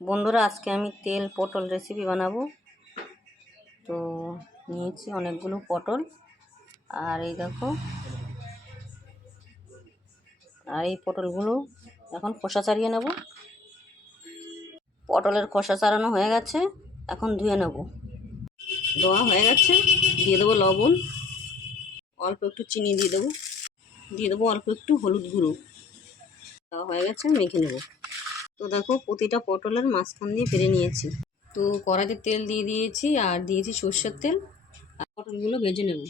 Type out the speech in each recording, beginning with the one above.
বন্ধুরা, আজকে আমি তেল পটল রেসিপি বানাবো। তো নিয়েছি অনেকগুলো পটল, আর এই দেখো, আর এই পটলগুলো এখন খোসা ছাড়িয়ে নেব। পটলের খোসা ছাড়ানো হয়ে গেছে, এখন ধুয়ে নেব। ধোয়া হয়ে গেছে, দিয়ে দেবো লবণ, অল্প একটু চিনি দিয়ে দেবো অল্প একটু হলুদ গুঁড়ো। দেওয়া হয়ে গেছে, মেখে নেব। তো দেখো, প্রতিটা পটলের মাঝখান দিয়ে পেরে নিয়েছি। তো কড়াইতে তেল দিয়ে দিয়েছি, আর দিয়েছি সর্ষের তেল, আর পটলগুলো ভেজে নেব।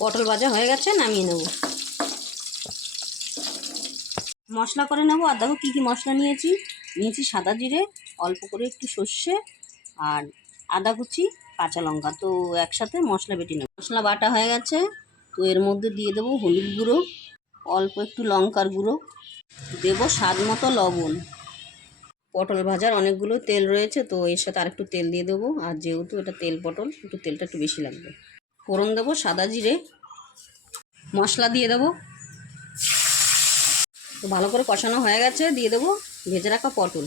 পটল ভাজা হয়ে গেছে, নামিয়ে নেব। মশলা করে নেব। আর দেখো কী কী মশলা নিয়েছি সাদা জিরে, অল্প করে একটু সর্ষে, আর আদা কুচি, কাঁচা লঙ্কা। তো একসাথে মশলা বেটে নেব। মশলা বাটা হয়ে গেছে, তো এর মধ্যে দিয়ে দেবো হলুদ গুঁড়ো, অল্প একটু লঙ্কার গুঁড়ো, দেবো স্বাদ মতো লবণ। পটল ভাজার অনেকগুলো তেল রয়েছে, তো এর সাথে আরেকটু তেল দিয়ে দেবো। আর যেহেতু এটা তেল পটল, একটু তেলটা একটু বেশি লাগবে। ফোড়ন দেবো সাদা জিরে, মশলা দিয়ে দেবো। তো ভালো করে কষানো হয়ে গেছে, দিয়ে দেবো ভেজে রাখা পটল।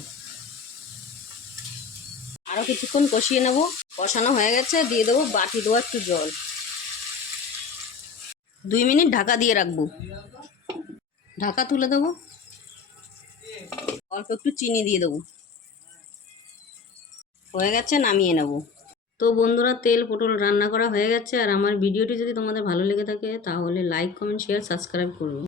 আরও কিছুক্ষণ কষিয়ে নেব। কষানো হয়ে গেছে, দিয়ে দেবো বাটি দেওয়া একটু জল। 2 মিনিট ঢাকা দিয়ে রাখবো। ঢাকা তুলে দেবো, অল্প একটু চিনি দিয়ে দেবো। হয়ে গেছে, নামিয়ে নেব। তো বন্ধুরা, তেল পটল রান্না করা হয়ে গেছে। আর আমার ভিডিওটি যদি তোমাদের ভালো লেগে থাকে, তাহলে লাইক, কমেন্ট, শেয়ার, সাবস্ক্রাইব করবে।